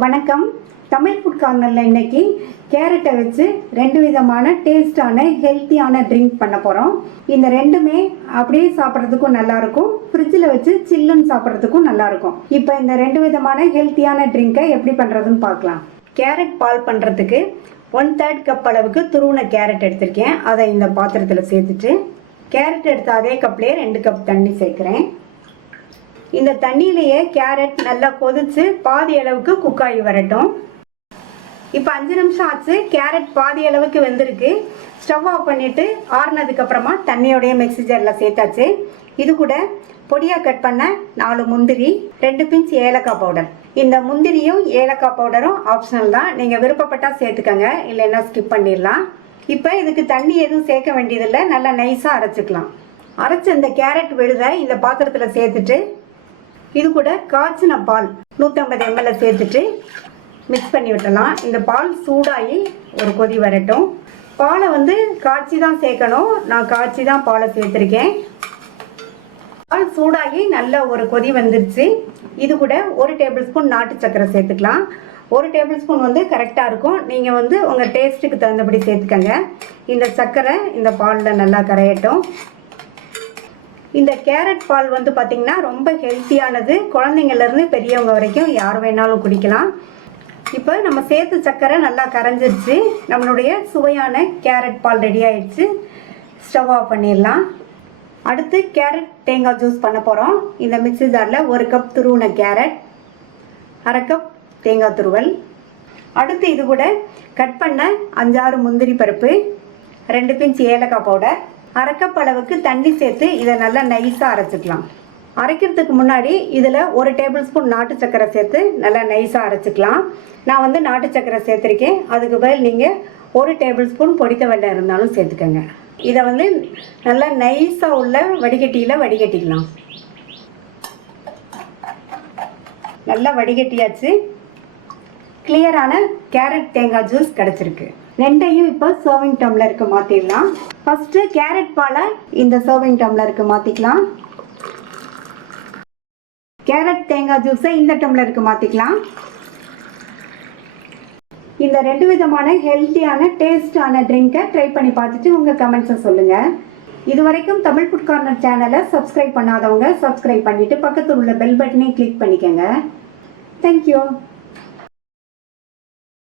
வணக்கம். தமிழ் ஃபுட் கார்னரில் இன்னைக்கு கேரட்டை வச்சு ரெண்டு விதமான டேஸ்டான ஹெல்த்தியான ட்ரிங்க் பண்ண போகிறோம். இந்த ரெண்டுமே அப்படியே சாப்பிட்றதுக்கும் நல்லாயிருக்கும், ஃப்ரிட்ஜில் வச்சு சில்லுன்னு சாப்பிட்றதுக்கும் நல்லாயிருக்கும். இப்போ இந்த ரெண்டு விதமான ஹெல்த்தியான ட்ரிங்கை எப்படி பண்ணுறதுன்னு பார்க்கலாம். கேரட் பால் பண்ணுறதுக்கு 1/3 கப் அளவுக்கு துருவின கேரட் எடுத்திருக்கேன். அதை இந்த பாத்திரத்தில் சேர்த்துட்டு கேரட் எடுத்த அதே கப்லேயே 2 கப் தண்ணி சேர்க்குறேன். இந்த தண்ணியிலேயே கேரட் நல்லா கொதிச்சு பாதி அளவுக்கு குக் ஆகி வரட்டும். இப்போ 5 நிமிஷம் ஆச்சு. கேரட் பாதி அளவுக்கு வெந்திருக்கு. ஸ்டவ் ஆஃப் பண்ணிட்டு ஆறுனதுக்கு அப்புறமா தண்ணியோடைய மிக்ஸி ஜாரில் சேர்த்தாச்சு. இது கூட பொடியாக கட் பண்ண 4 முந்திரி, 2 பிஞ்ச் ஏலக்காய் பவுடர். இந்த முந்திரியும் ஏலக்காய் பவுடரும் ஆப்ஷனல் தான், நீங்கள் விருப்பப்பட்டால் சேர்த்துக்கங்க, இல்லைன்னா ஸ்கிப் பண்ணிடலாம். இப்போ இதுக்கு தண்ணி எதுவும் சேர்க்க வேண்டியதில்லை, நல்லா நைஸாக அரைச்சிக்கலாம். அரைச்ச இந்த கேரட் விழுதை இந்த பாத்திரத்தில் சேர்த்துட்டு இது கூட காய்ச்சின பால் 150 ml சேர்த்துட்டு மிக்ஸ் பண்ணி விட்டலாம். இந்த பால் சூடாகி ஒரு கொதி வரட்டும். பாலை காய்ச்சி தான் சேர்க்கணும், நான் காய்ச்சி தான் பாலை சேர்த்துருக்கேன். பால் சூடாகி நல்ல ஒரு கொதி வந்துருச்சு. இது கூட 1 டேபிள் ஸ்பூன் நாட்டு சர்க்கரை சேர்த்துக்கலாம். 1 டேபிள் ஸ்பூன் கரெக்டாக இருக்கும், நீங்கள் உங்கள் டேஸ்ட்டுக்கு தகுந்தபடி சேர்த்துக்கங்க. இந்த சர்க்கரை இந்த பாலில் நல்லா கரையட்டும். இந்த கேரட் பால் பார்த்திங்கன்னா ரொம்ப ஹெல்த்தியானது, குழந்தைங்கள்லேருந்து பெரியவங்க வரைக்கும் யார் வேணாலும் குடிக்கலாம். இப்போ நம்ம சேர்த்து சர்க்கரை நல்லா கரைஞ்சிருச்சு. நம்மளுடைய சுவையான கேரட் பால் ரெடி ஆயிடுச்சு. ஸ்டவ் ஆஃப் பண்ணிடலாம். அடுத்து கேரட் தேங்காய் ஜூஸ் பண்ண போகிறோம். இந்த மிக்ஸி ஜாரில் 1 கப் துருவின கேரட், 1/2 கப் தேங்காய் துருவல், அடுத்து இது கூட கட் பண்ண 5-6 முந்திரி பருப்பு, 2 பிஞ்ச் ஏலக்காய் பவுடர், 1/2 கப் அளவுக்கு தண்ணி சேர்த்து இதை நல்லா நைஸாக அரைச்சிக்கலாம். அரைக்கிறதுக்கு முன்னாடி இதில் 1 டேபிள் ஸ்பூன் நாட்டு சர்க்கரை சேர்த்து நல்லா நைஸாக அரைச்சிக்கலாம். நான் நாட்டு சர்க்கரை சேர்த்துருக்கேன், அதுக்கு பதில் நீங்கள் 1 டேபிள் ஸ்பூன் பொடித்த வெல்லம் இருந்தாலும் சேர்த்துக்கோங்க. இதை நல்லா நைஸாக உள்ள வடிகட்டியில் வடிகட்டிக்கலாம். நல்லா வடிகட்டியாச்சு. கிளியரான கேரட் தேங்காய் ஜூஸ் கிடச்சிருக்கு. ரெண்டையும் இப்போ சர்விங் டம்ளருக்கு மாற்றிடலாம். ஃபஸ்ட்டு கேரட் பாலை இந்த சர்விங் டம்ளருக்கு மாற்றிக்கலாம். கேரட் தேங்காய் ஜூஸை இந்த டம்ளருக்கு மாற்றிக்கலாம். இந்த 2 விதமான ஹெல்த்தியான டேஸ்டான ட்ரிங்கை ட்ரை பண்ணி பார்த்துட்டு உங்கள் கமெண்ட்ஸை சொல்லுங்கள். இது வரைக்கும் தமிழ் ஃபுட் கார்னர் சேனலை சப்ஸ்கிரைப் பண்ணாதவங்க சப்ஸ்கிரைப் பண்ணிவிட்டு பக்கத்தில் உள்ள பெல் பட்டனையும் கிளிக் பண்ணிக்கோங்க. தேங்க்யூ.